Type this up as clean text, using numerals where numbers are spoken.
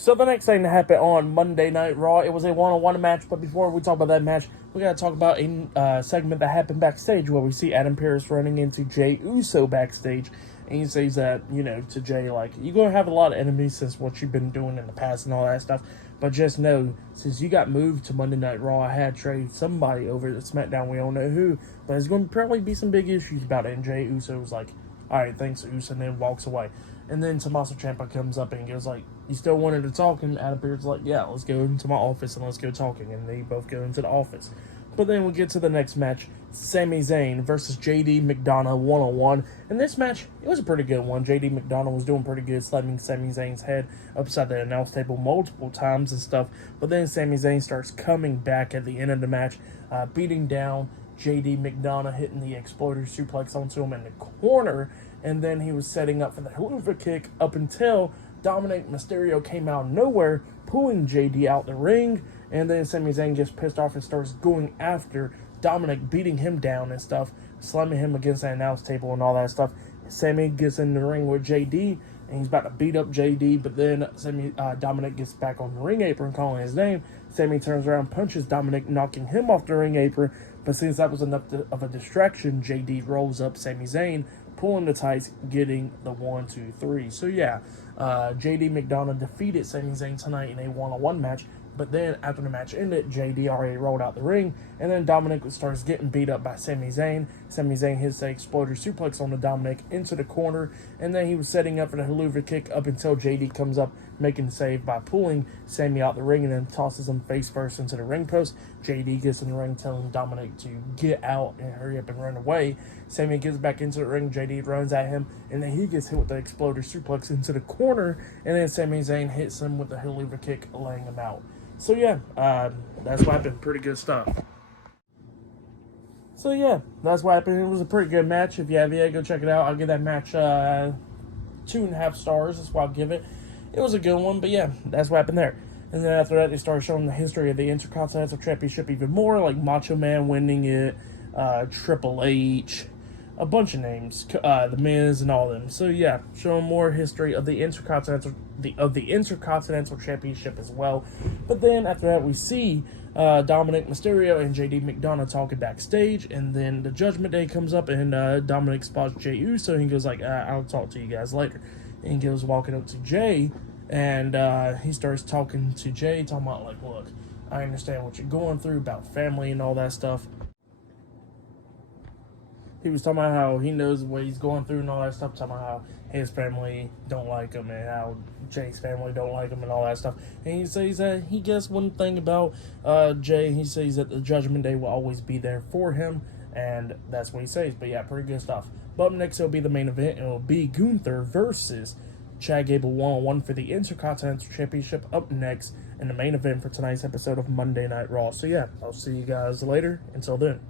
So the next thing that happened on Monday Night Raw, it was a one-on-one match. But before we talk about that match, we got to talk about a segment that happened backstage where we see Adam Pearce running into Jey Uso backstage. And he says that, to Jey, like, you're going to have a lot of enemies since what you've been doing in the past and all that stuff. But just know, since you got moved to Monday Night Raw, I had traded somebody over to SmackDown. We don't know who. But there's going to probably be some big issues about it. And Jey Uso was like, all right, thanks, Uso, and then walks away. And then Tommaso Ciampa comes up and goes like, you still wanted to talk? And Adam Pearce's like, yeah, let's go into my office and let's go talking. And they both go into the office. But then we get to the next match, Sami Zayn versus JD McDonagh one-on-one. And this match, it was a pretty good one. JD McDonagh was doing pretty good, slamming Sami Zayn's head upside the announce table multiple times and stuff. But then Sami Zayn starts coming back at the end of the match, beating down JD McDonagh, hitting the exploder suplex onto him in the corner. And then he was setting up for the Helluva Kick up until Dominic Mysterio came out of nowhere, pulling JD out the ring. And then Sami Zayn gets pissed off and starts going after Dominic, beating him down and stuff, slamming him against the announce table and all that stuff. Sami gets in the ring with JD, and he's about to beat up JD, but then Dominic gets back on the ring apron calling his name. Sami turns around, punches Dominic, knocking him off the ring apron, but since that was enough of a distraction, JD rolls up Sami Zayn, pulling the tights, getting the 1, 2, 3. So yeah, JD McDonagh defeated Sami Zayn tonight in a one-on-one match. But then, after the match ended, JD already rolled out the ring, and then Dominic starts getting beat up by Sami Zayn. Sami Zayn hits the exploder suplex on the Dominic into the corner, and then he was setting up for the Helluva Kick up until JD comes up, making the save by pulling Sami out the ring and then tosses him face first into the ring post. JD gets in the ring, telling Dominic to get out and hurry up and run away. Sami gets back into the ring, JD runs at him, and then he gets hit with the exploder suplex into the corner, and then Sami Zayn hits him with the Helluva Kick, laying him out. So yeah, that's what happened. Pretty good stuff. So yeah, that's what happened. It was a pretty good match. If you have yet, go check it out. I'll give that match 2.5 stars. That's what I'll give it. It was a good one, but yeah, that's what happened there. And then after that, they started showing the history of the Intercontinental Championship even more, like Macho Man winning it, Triple H, a bunch of names, the Miz and all of them. So yeah, showing more history of the Intercontinental Championship as well. But then after that, we see Dominic Mysterio and JD McDonagh talking backstage, and then the Judgment Day comes up, and Dominic spots Jey Uso, and he goes like, "I'll talk to you guys later." And he goes walking up to Jey, and he starts talking to Jey, talking about like, "Look, I understand what you're going through about family and all that stuff." He was talking about how he knows what he's going through and all that stuff, talking about how his family don't like him and how Jay's family don't like him and all that stuff. And he says that he gets one thing about Jey. He says that the Judgment Day will always be there for him, and that's what he says. But yeah, pretty good stuff. But up next, it'll be the main event, and it'll be Gunther versus Chad Gable one-on-one for the Intercontinental Championship up next in the main event for tonight's episode of Monday Night Raw. So yeah, I'll see you guys later. Until then.